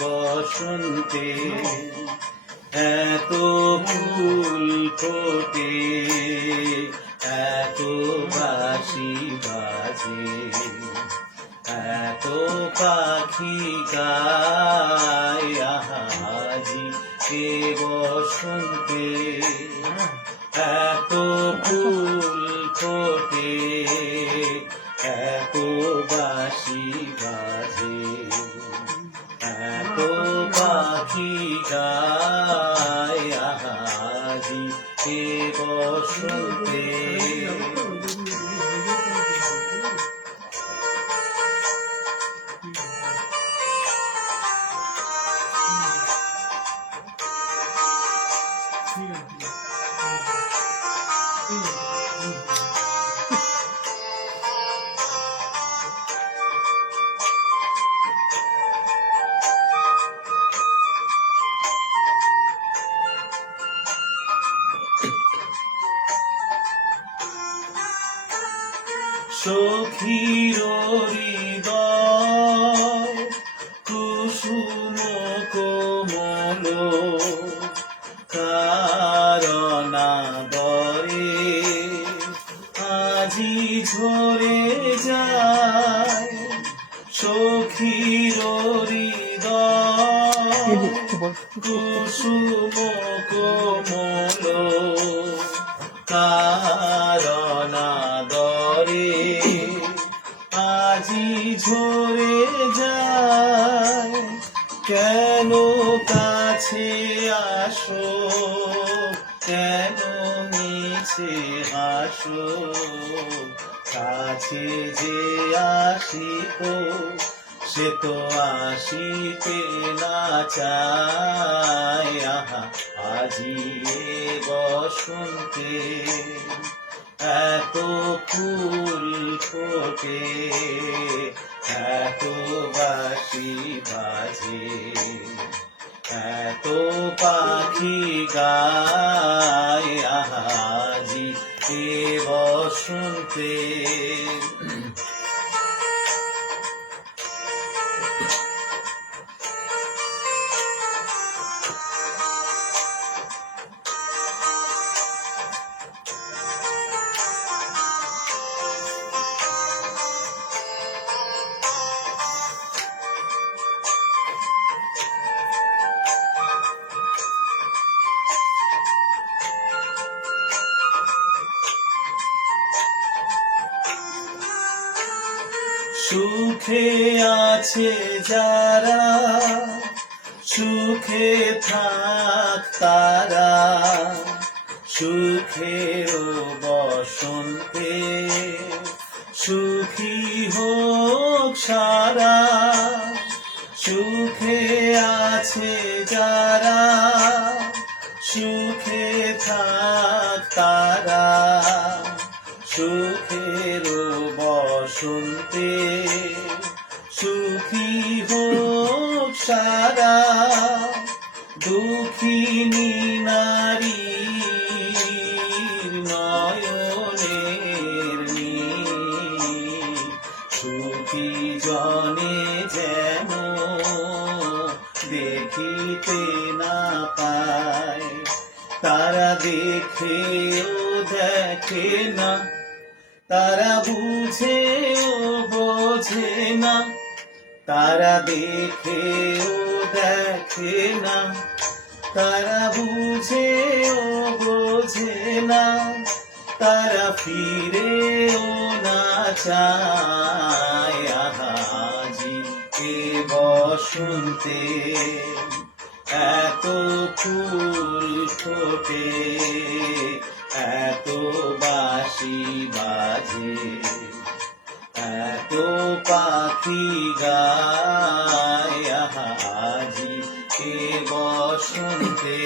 বসন্তে এত ফুল ফোটে, এত বাঁশি বাজে, এত পাখি গায় আজি এ বসন্তে। এত ফুল ফোটে, এত বাঁশি বাজে, এত পাখি গায় আজি এ বসন্তে। সখীর হৃদয় কুসুম কোমল, কারণাবরে আজি ঝরে যায়। সখীর হৃদয় কুসুম কোমল, কারণাবরে আজি ঝরে যায়। কেন কাছে আসো, কেন মিছে হাসো, কাছে যে আসিত সে তো আসিতে না চায়। আজি এ বসন্তে এত ফুল ফোটে, এত বাঁশি বাজে, এত পাখি গায় আজি এ বসন্তে। সুখে আছে যারা, সুখে থাক তারা, সুখের বসন্তে সুখী হোক সারা। সুখে আছে যারা, সুখে থাক তারা, সুখের বসন্তে সুখী হোক সারা। দুঃখিনী নারীর নয়নের নীর, সুখী জনে যেন দেখিতে না পায়। তারা দেখেও দেখে না, তারা বুঝেও বোঝে না। তারা দেখেও দেখে না, তারা বুঝেও বোঝে না। তারা ফিরেও না চায় আজি এ বসন্তে। এত ফুল ফোটে, এত বাঁশি বাজে, এত পাখি গায় আজি এ বসন্তে।